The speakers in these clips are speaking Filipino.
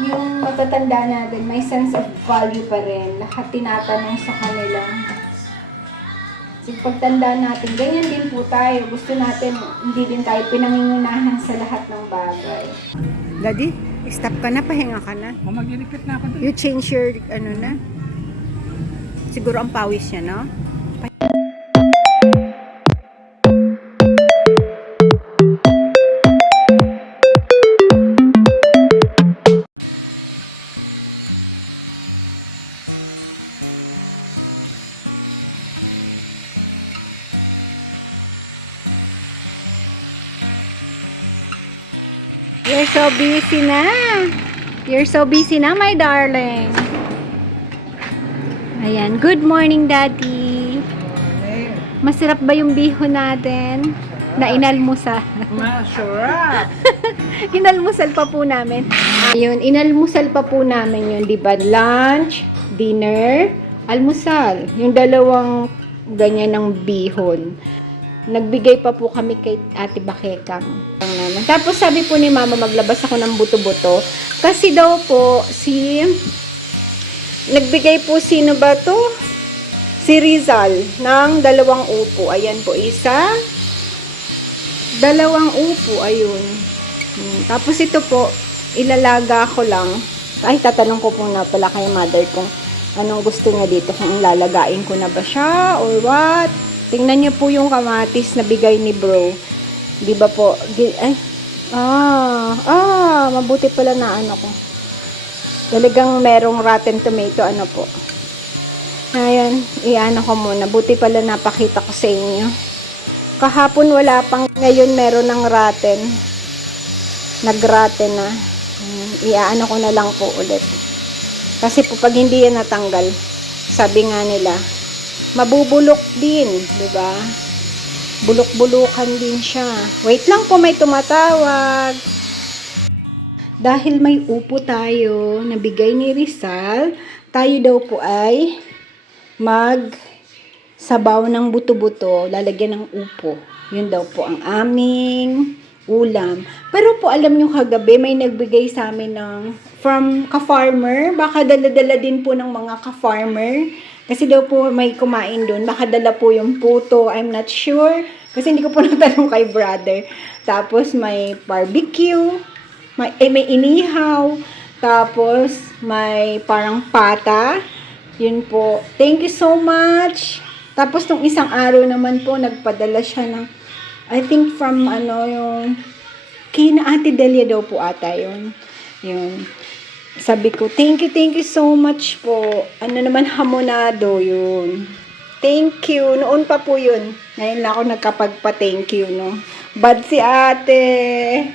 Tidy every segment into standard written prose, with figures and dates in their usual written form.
yung matatanda natin, may sense of value pa rin. Lahat tinatanong sa kanila. Kasi pagtanda natin, ganyan din po tayo. Gusto natin, hindi din tayo pinangingunahan sa lahat ng bagay. Daddy, stop ka na, pahinga ka na. Magdilikpit na ako doon. You change your, na? Siguro ang pawis niya, no? You're so busy na. You're so busy na, my darling. Ayan. Good morning, Daddy. Masarap ba yung bihon natin? Na inalmusal. Masarap. Inalmusal pa po namin. Ayun, inalmusal pa po namin yun, di ba? Lunch, dinner, almusal. Yung dalawang ganyan ng bihon. Nagbigay pa po kami kay Ate Bakekang. Tapos sabi po ni Mama, maglabas ako ng buto-buto. Kasi daw po, nagbigay po sino ba to? Si Rizal ng 2 upo. Ayan po, isa. 2 upo, ayun. Tapos ito po, ilalaga ko lang. Ay, tatanong ko po na pala kay mother kung anong gusto niya dito. Kung lalagain ko na ba siya or what. Tingnan niyo po yung kamatis na bigay ni bro. Di ba po? Mabuti pala na ano ko. Talagang merong rotten tomato, ano po. Ayan, iano ko muna. Buti pala napakita ko sa inyo. Kahapon wala pang, ngayon meron ng rotten. Nag-rotten na. Iano ko na lang po ulit. Kasi po pag hindi yan natanggal, sabi nga nila, mabubulok din, di ba? Bulok-bulukan din siya. Wait lang po, may tumatawag. Dahil may upo tayo na bigay ni Rizal, tayo daw po ay sabaw ng buto-buto, lalagyan ng upo. Yun daw po ang aming ulam. Pero po alam nyo kagabi, may nagbigay sa amin from ka-farmer. Baka dala-dala din po ng mga ka-farmer. Kasi daw po may kumain doon. Baka dala po yung puto. I'm not sure. Kasi hindi ko po natanong kay brother. Tapos may barbecue. May inihaw. Tapos may parang pata. Yun po. Thank you so much. Tapos nung isang araw naman po, nagpadala siya ng, I think from yung kina Ate Delia daw po ata yun. Yun. Sabi ko, thank you so much po. Ano naman, hamonado yun. Thank you. Noon pa po yun. Ngayon lang ako nagkapagpa-thank you, no? Bad si ate.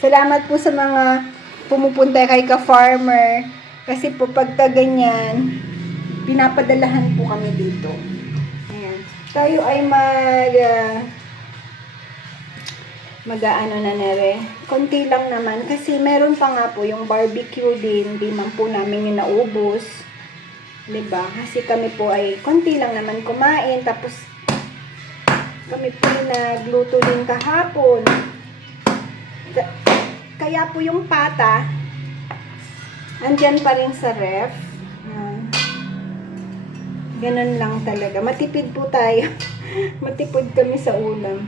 Salamat po sa mga pumupunta kay ka-farmer. Kasi po, pagka ganyan, pinapadalahan po kami dito. Ayan. Tayo ay mag-ano na nere. Konti lang naman. Kasi meron pa nga po yung barbecue din. Di man po namin yung naubos. Diba? Kasi kami po ay konti lang naman kumain. Tapos kami po nagluto din kahapon. Kaya po yung pata andyan pa rin sa ref. Ganun lang talaga. Matipid po tayo. Matipid kami sa ulam.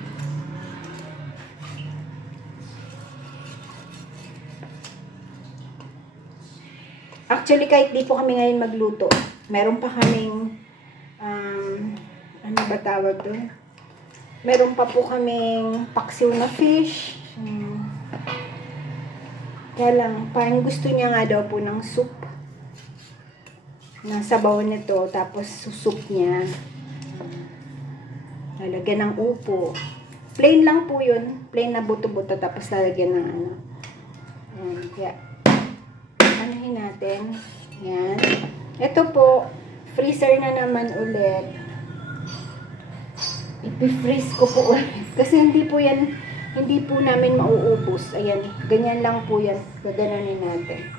Actually, kahit di po kami ngayon magluto, meron pa kaming, ano ba tawag doon? Meron pa po kaming paksiw na fish. Kaya lang, parang gusto niya nga daw po ng soup. Na sabaw nito, tapos soup niya. Lalagyan ng upo. Plain lang po yun. Plain na buto-buto, tapos lalagyan ng ano. Kaya, anuhin natin. Yan. Ito po, freezer na naman ulit. Ipi-freeze ko po ulit. Kasi hindi po namin mauubos. Ayan, ganyan lang po yan. Gaganunin natin.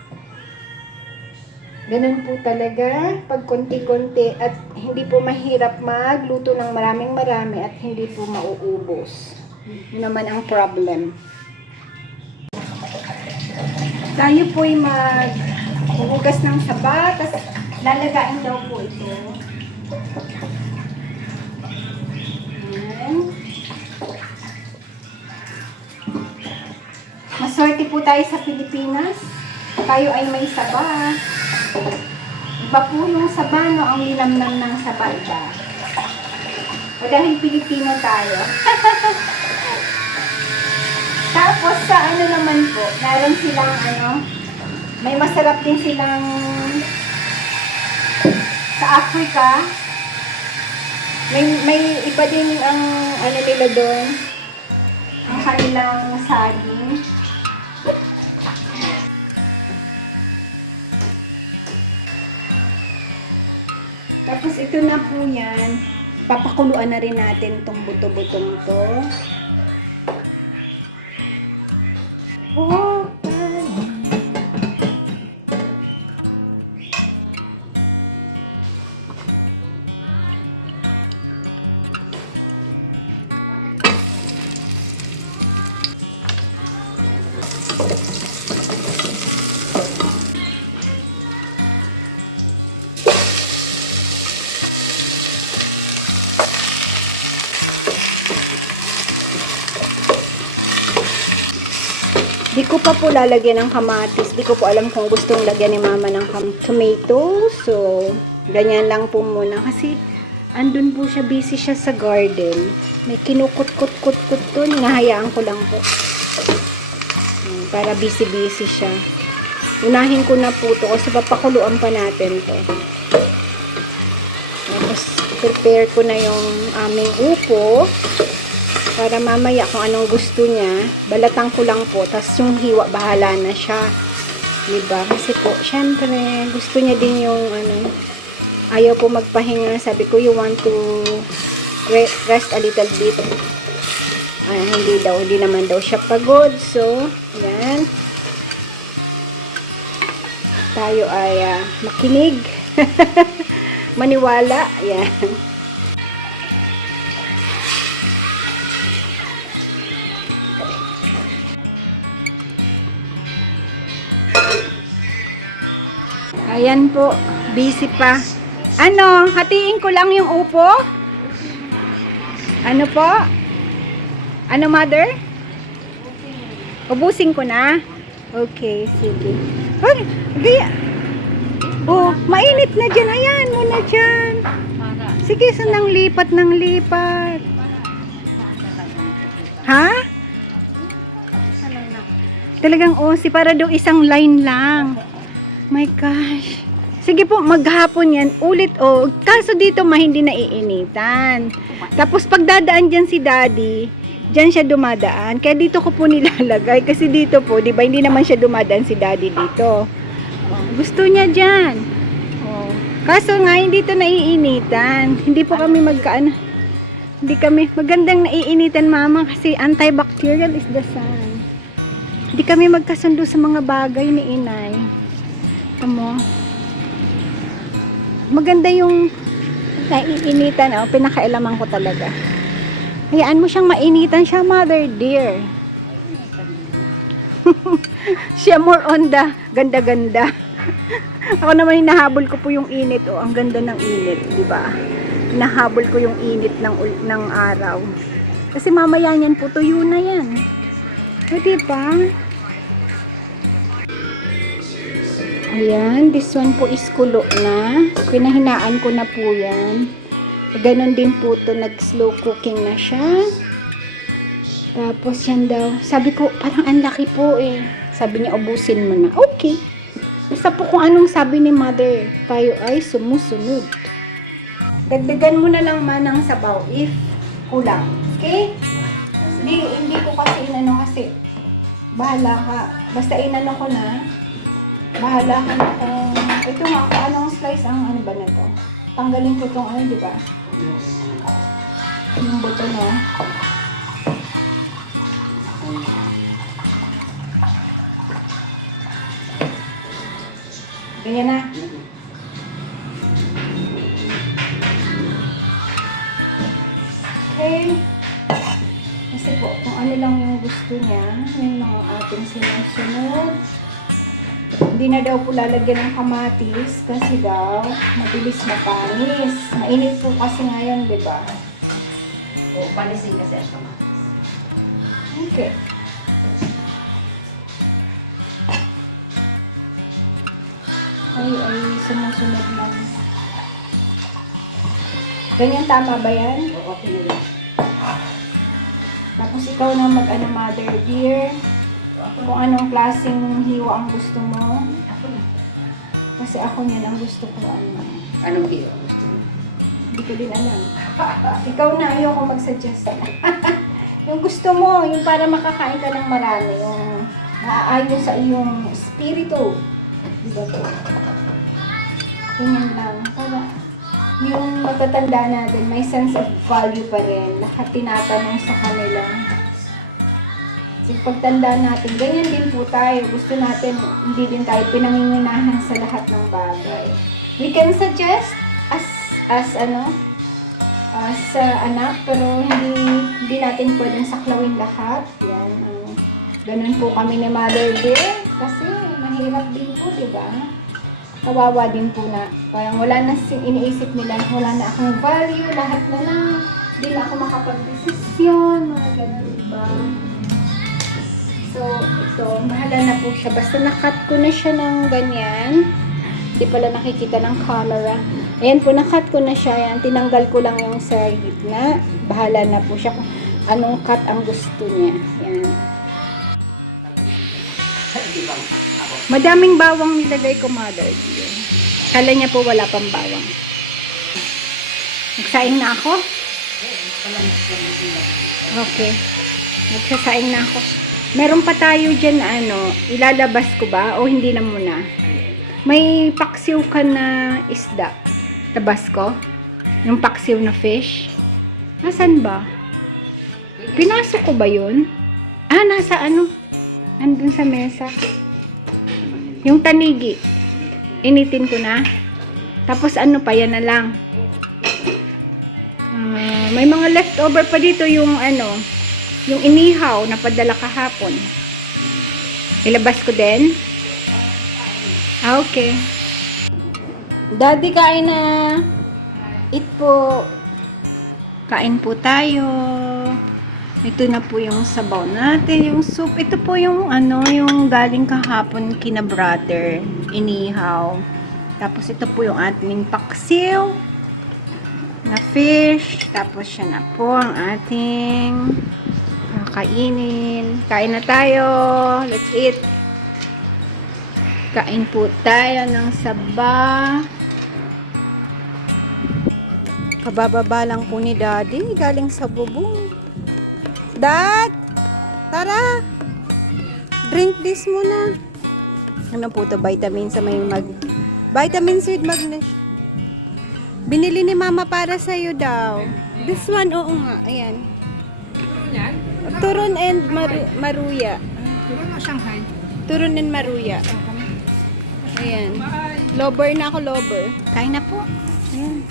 Ganun po talaga. Pag konti-konti at hindi po mahirap magluto ng maraming-marami at hindi po mauubos. Yun naman ang problem. Tayo po'y maghuhugas ng saba, tapos lalagain daw po ito. Ayan. Maswerte po tayo sa Pilipinas. Tayo ay may saba. Iba po yung saba, no? Ang linamnam ng saba, iba. O dahil Pilipino tayo. Tapos sa ano naman po, meron silang may masarap din silang sa Africa. May iba din ang nila doon. Ang kanilang saging. Tapos ito na po yan. Papakuluan na rin natin itong buto-butong to. Oh, di ko pa po lalagyan ng kamatis. Di ko po alam kung gustong lagyan ni mama ng tomato. So, ganyan lang po muna. Kasi, andun po siya, busy siya sa garden. May kinukut-kut-kut-kut to. Hinahayaan ko lang po. Para busy-busy siya. Unahin ko na po to kasi papakuluan pa natin to. Tapos, prepare ko na yung aming upo. Para mamaya kung anong gusto niya, balatan ko lang po. Tapos yung hiwa, bahala na siya. Diba? Kasi po, syempre, gusto niya din yung ayaw po magpahinga. Sabi ko, you want to rest a little bit. Hindi naman daw siya pagod. So, yan. Tayo ay makinig. Maniwala. Yan. Ayan po, busy pa. Hatiin ko lang yung upo? Ano po? Ano, mother? Ubusin ko na? Okay, sige. Mainit na dyan. Ayan mo na dyan. Sige, sanang lipat ng lipat. Ha? Talagang para daw isang line lang. My gosh. Sige po, maghapon yan. Ulit kaso dito hindi naiinitan. Tapos pagdadaan dyan si daddy, dyan siya dumadaan. Kaya dito ko po nilalagay. Kasi dito po, di ba, hindi naman siya dumadaan si daddy dito. Gusto niya dyan. Kaso nga, hindi to naiinitan. Hindi po kami hindi kami, magandang naiinitan mama kasi antibacterial is the sun. Hindi kami magkasundo sa mga bagay ni inay. Mo. Maganda yung naiinitan, pinakailaman ko talaga. Hayaan mo siyang mainitan siya, mother dear. Siya more on the ganda-ganda. Ako naman hinahabol ko po yung init, ang ganda ng init, di ba? Hinahabol ko yung init ng araw. Kasi mamaya yan po, tuyo na yan. Di ba? Ayan, this one po is kulo na. Pinahinaan ko na po yan. Ganon din po to, nag-slow cooking na siya. Tapos yan daw. Sabi ko, parang ang laki po Sabi niya, ubusin mo na. Okay. Basta po kung anong sabi ni mother, tayo ay sumusunod. Dagdagan mo na lang manang sabaw if kulang. Okay? Hindi ko kasi kasi bahala ka. Basta inano ko na. Bahala ka na ito nga, anong slice ang ba na to? Tanggalin ko itong di ba? Yung buto na. Ganyan na. Okay. Kasi po, kung ano lang yung gusto niya, yung mga ating sinusunod. Hindi na daw po lalagyan ng kamatis kasi daw mabilis mapanis. Mainit po kasi ngayon, di ba? O, panisin kasi ang kamatis. Okay. Ay, sumusunod lang. Ganyan tama ba yan? O, okay na lang. Tapos ikaw na mag-ano, mother dear. Kung anong klaseng hiwa ang gusto mo. Ako na. Kasi ako niyan ang gusto ko ano. Anong hiyo ang gusto mo? Hindi ko din alam. Ikaw na, ayoko mag-suggest. Yung gusto mo, yung para makakain ka ng marami, yung naaayon sa iyong spirito. Di ba po? Ganyan lang. Para yung matatanda natin, may sense of value pa rin. Lahat tinatanong sa kanila. Kasi pagtanda natin, ganyan din po tayo. Gusto natin, hindi din tayo pinangingunahan sa lahat ng bagay. We can suggest as anak, pero hindi natin pwedeng saklawin lahat. Yan. Ganun po kami ni Mother Dear. Kasi mahirap din po, di ba? Kawawa din po na parang wala na iniisip nila, wala na akong value, lahat na lang. Hindi na ako makapag-desisyon, mga ganun, di ba? So, ito, mahala na po siya. Basta nakat ko na siya ng ganyan. Hindi pala nakikita ng camera. Ayan po, nakat ko na siya. Ayan, tinanggal ko lang yung sa gitna. Bahala na po siya kung anong cut ang gusto niya. Ayan. Di ba ako? Madaming bawang nilagay ko, mother. Kala niya po wala pang bawang. Nagsaing na ako? Okay. Nagsasaing na ako. Meron pa tayo dyan na ilalabas ko ba o hindi na muna? May paksiw ka na isda. Tabas ko? Yung paksiw na fish? Nasaan ba? Pinasok ko ba yun? Nasa andun sa mesa. Yung tanigi. Initin ko na. Tapos pa, yan na lang. May mga leftover pa dito yung yung inihaw na padala kahapon. Ilabas ko din. Okay. Daddy, kain na. Eat po. Kain po tayo. Ito na po yung sabaw natin, yung soup. Ito po yung yung galing kahapon kina brother, inihaw. Tapos ito po yung ating paksiw na fish. Tapos siya na po ang ating kainin. Kain na tayo. Let's eat. Kain po tayo ng saba. Kabababa lang po ni Daddy. Galing sa bubong. Dad! Tara! Drink this muna. Ano po ito? Vitamins sa may vitamins with magnesium. Binili ni Mama para sa'yo daw. This one, oo nga. Ayan. Yan. Turon and maruya. Turon o Shanghai? Turon and maruya. Ayan. Bye. Lover na ako, lover. Kain na po. Ayan.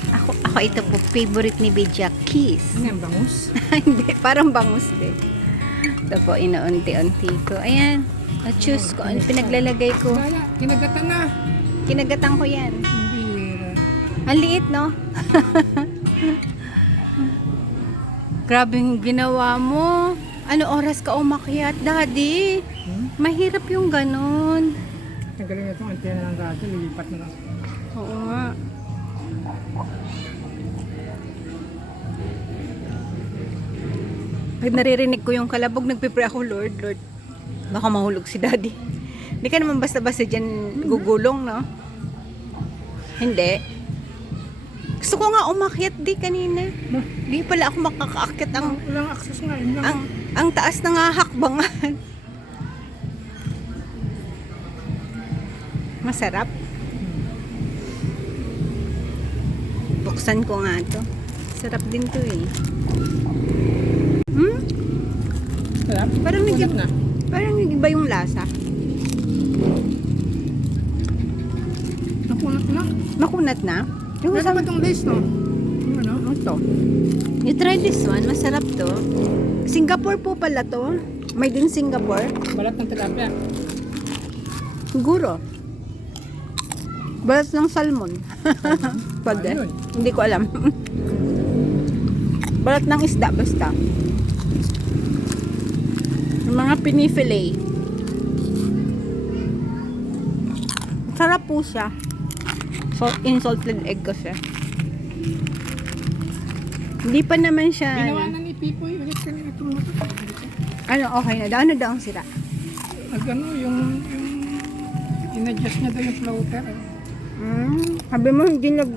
Ako ito po, favorite ni Bidya, kiss. Ano yan, bangus? Hindi, parang bangus din. Ito po, inaunti-unti ko. Ayan. Choose ko. Ano pinaglalagay ko? Kaya, kinagatan na. Kinagatan ko yan. Bira. Ang liit, no? Grabe yung ginawa mo. Ano oras ka umakyat, Daddy? Mahirap yung ganun. Nagaling na itong antena ng radyo, lilipat na lang. Oo nga. Pag naririnig ko yung kalabog, nagpipray ako, Lord, baka mahulog si Daddy. Hindi ka naman basta-basta dyan gugulong, no? Hindi. Gusto ko nga umakyat di kanina. Di pala ako makakaakyat Walang access nga, yun lang. ang taas na nga hakbangan. Masarap. Buksan ko nga to. Sarap din to eh. Sarap. Parang Ulit na. parang nag-iba yung lasa. Nakunat na. Makunat na. Yung Meron ba itong lace, no? Yung ano? ano to? You try this one. Masarap to. Singapore po pala to. Made in Singapore. Balat ng tilapia. Siguro. Ano? Ano? Ito. Siguro. Ito. Balat ng salmon. Pwede. Ayun. Hindi ko alam. Balat ng isda basta. Yung mga pinifillet. Sarap po siya. In salted egg kasi. Hindi pa naman siya. Ginawa na ni Pipoy ulit kanina itong motor. Ano, okay na daw. Ano daw ang sira? Ano, yung in-adjust niya daw yung floater. Sabi mo, hindi nag...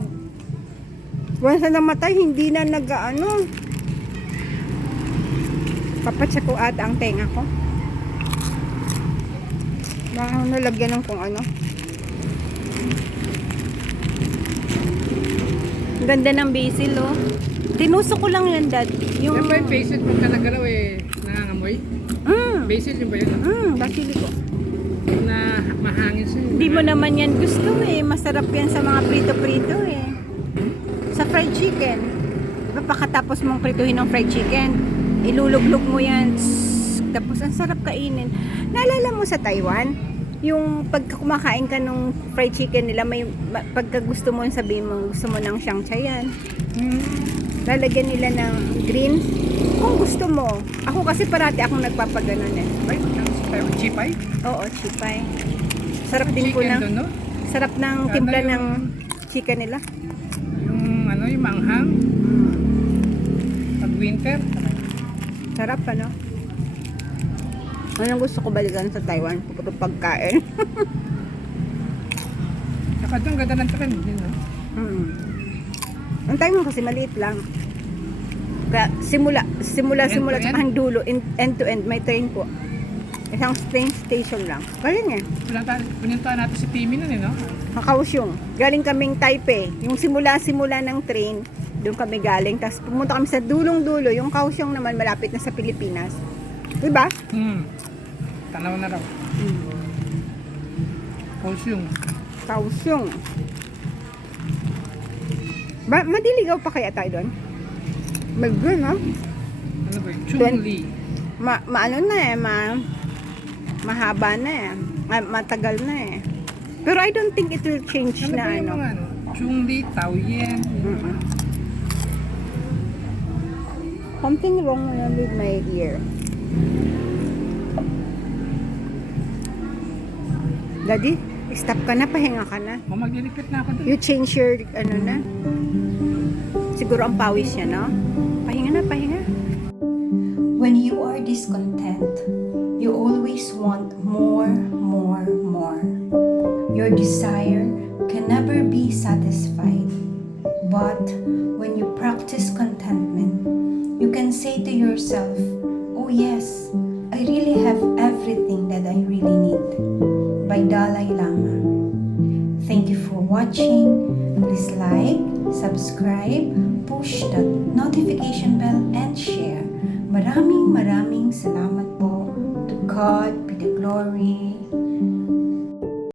Once na namatay, hindi na nag-ano. Papacheck ko ata ang tenga ko. Baka nalagyan ng kung ano. Ang ganda ng basil, oh. Tinusok ko lang yan, Dad. Yung... Yan ba yung basil pagka nagalaw nangangamoy? Basil yung ba yun? Basil ko. Na mahangin siya. Hindi mo naman yan gusto eh. Masarap yan sa mga prito-prito eh. Sa fried chicken. Diba pagkatapos mong prituhin ng fried chicken, iluluglog mo yan. Tapos ang sarap kainin. Naalala mo sa Taiwan? Yung pagka kumakain ka ng fried chicken nila, may pagka gusto mo sabihin mo, gusto mo ng shanghai lalagyan nila ng greens. Kung gusto mo. Ako kasi parati akong nagpapaganon eh. Ay, chipay? Oo, chipay. Sarap din po Chicken ng... doon, no? Sarap ng Ano timpla yung- ng chicken nila. Yung ano, yung manghang. Pag winter. Sarap ano? Anong gusto ko balikan sa Taiwan? Puro pagkain. Saka doon, ganda ng trend din, no? Ang Taiwan kasi maliit lang. Kaya simula End to tsaka end? hang dulo, end to end, may train po. Isang train station lang. Galing eh. Punintaan natin si Timmy nun, no? Kakausyong. Galing kaming Taipei. Yung simula ng train, doon kami galing. Tapos pumunta kami sa dulong-dulo. Yung Kaohsiung naman malapit na sa Pilipinas. Diba? Tanaw na raw. Kaohsiung. Kaohsiung. Madiligaw pa kaya tayo doon? Mag-good, no? Ano ba yun? Chungli. Maano na eh, mahaba na eh. Matagal na eh. Pero I don't think it will change Ano na ba yung ano. mga ano? Chungli, Taoyuan. Something wrong with my ear. Daddy, stop ka na, pahinga ka na. O maglilikit na ako doon. You change your, ano na. Siguro ang pawis niya, no? Pahinga na, pahinga. When you are discontent, you always want more, more, more. Your desire can never be satisfied. But when you practice contentment, you can say to yourself, oh yes, I really have everything that I really need. By Dalai Lama. Thank you for watching. Please like, subscribe, push the notification bell, and share. Maraming salamat po. To God